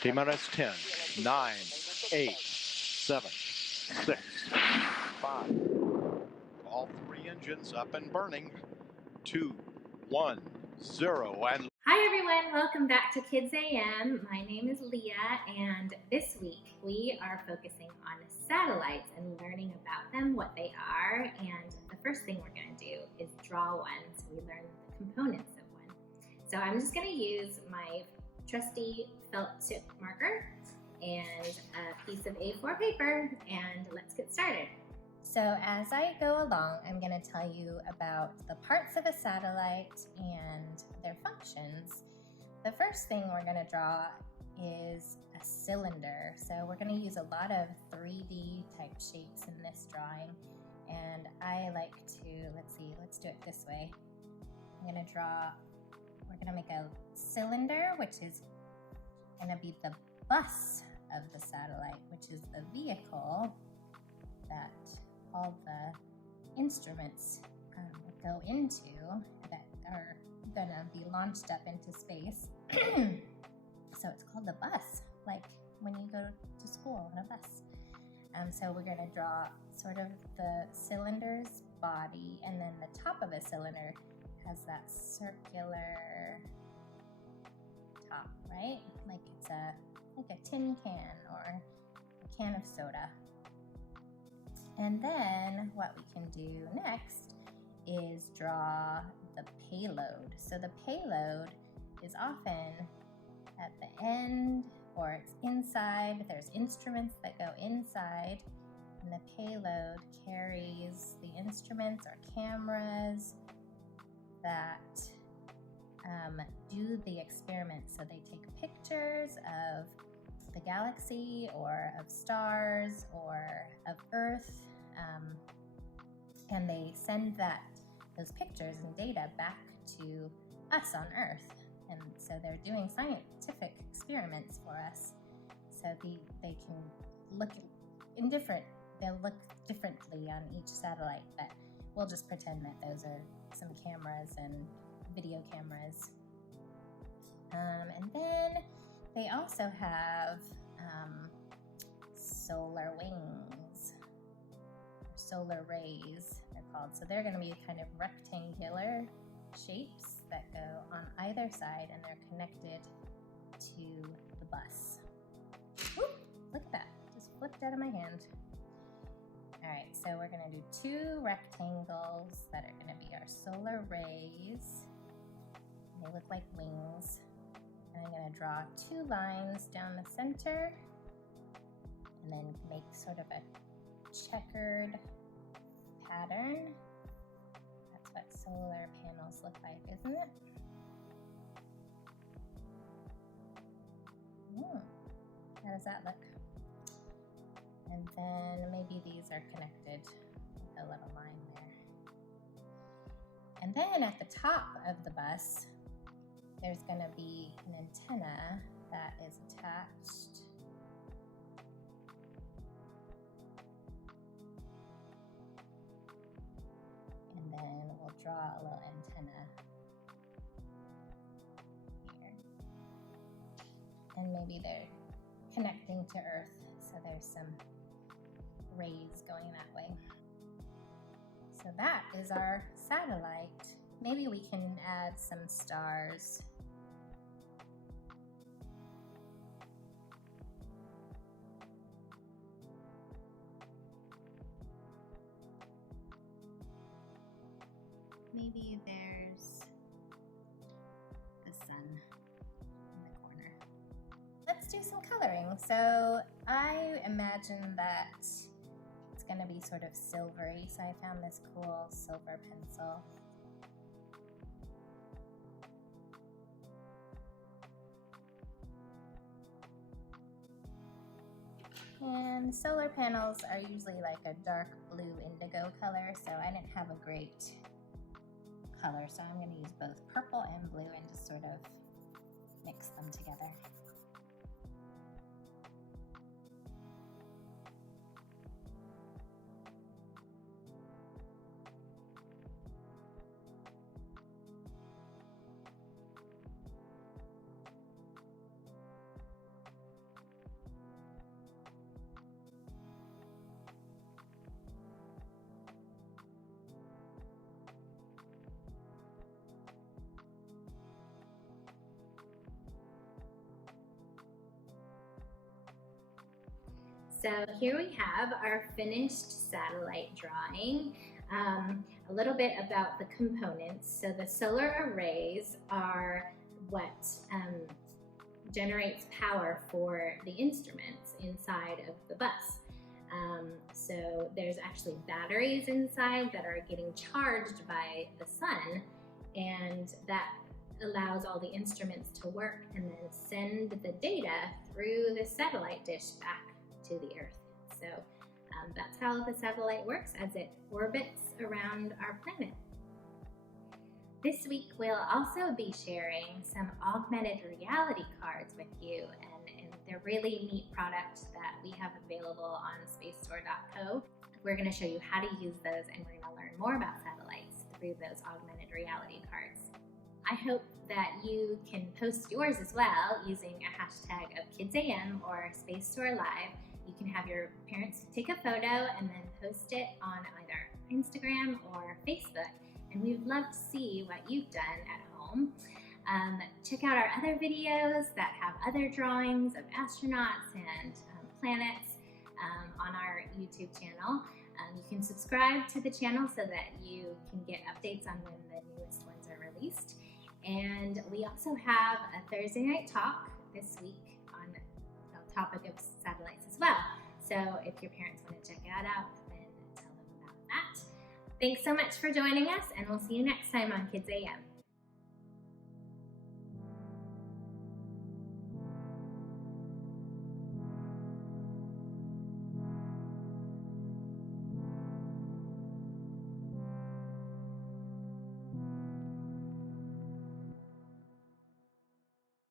T-minus 10, 9, 8, 7, 6, 5. All three engines up and burning. 2, 1, 0, and... Hi everyone, welcome back to Kids AM. My name is Leah, and this week we are focusing on satellites and learning about them, what they are, and the first thing we're going to do is draw one, so we learn the components of one. So I'm just going to use my trusty felt tip marker and a piece of A4 paper, and let's get started. So as I go along, I'm going to tell you about the parts of a satellite and their functions. The first thing we're going to draw is a cylinder. So we're going to use a lot of 3D type shapes in this drawing. And I like to, let's do it this way. We're going to make a cylinder, which is going to be the bus of the satellite, which is the vehicle that all the instruments go into that are gonna be launched up into space. So it's called the bus, like when you go to school on a bus. So we're gonna draw sort of the cylinder's body, and then the top of the cylinder has that circular top, right? Like it's like a tin can or a can of soda. And then what we can do next is draw the payload. So the payload is often at the end or it's inside. There's instruments that go inside, and the payload carries the instruments or cameras that do the experiment. So they take pictures of the galaxy or of stars or of Earth, and they send those pictures and data back to us on Earth. And so they're doing scientific experiments for us. So they can look they'll look differently on each satellite, but we'll just pretend that those are some cameras and video cameras. And then they also have solar wings, or solar rays, they're called. So they're going to be kind of rectangular shapes that go on either side, and they're connected to the bus. Whoop, look at that, just flipped out of my hand. All right, so we're going to do two rectangles that are going to be our solar rays. They look like wings. And I'm going to draw two lines down the center and then make sort of a checkered pattern. That's what solar panels look like, isn't it? How does that look? And then maybe these are connected with a little line there. And then at the top of the bus, there's going to be an antenna that is attached. And then we'll draw a little antenna here. And maybe they're connecting to Earth, so there's some rays going that way. So that is our satellite. Maybe we can add some stars. Maybe there's the sun in the corner. Let's do some coloring. So I imagine that it's going to be sort of silvery. So I found this cool silver pencil. And solar panels are usually like a dark blue indigo color, so I didn't have a great color, so I'm going to use both purple and blue and just sort of mix them together. So here we have our finished satellite drawing. A little bit about the components. So the solar arrays are what generates power for the instruments inside of the bus. So there's actually batteries inside that are getting charged by the sun, and that allows all the instruments to work and then send the data through the satellite dish back to the Earth. So that's how the satellite works as it orbits around our planet. This week we'll also be sharing some augmented reality cards with you, and they're really neat products that we have available on spacestore.co. We're going to show you how to use those, and we're going to learn more about satellites through those augmented reality cards. I hope that you can post yours as well using a hashtag of KidsAM or Space Store Live. You can have your parents take a photo and then post it on either Instagram or Facebook, and we would love to see what you've done at home. Check out our other videos that have other drawings of astronauts and planets on our YouTube channel. You can subscribe to the channel so that you can get updates on when the newest ones are released. And we also have a Thursday night talk this week on the topic of satellites as well. So if your parents want to check that out, then tell them about that. Thanks so much for joining us, and we'll see you next time on Kids AM.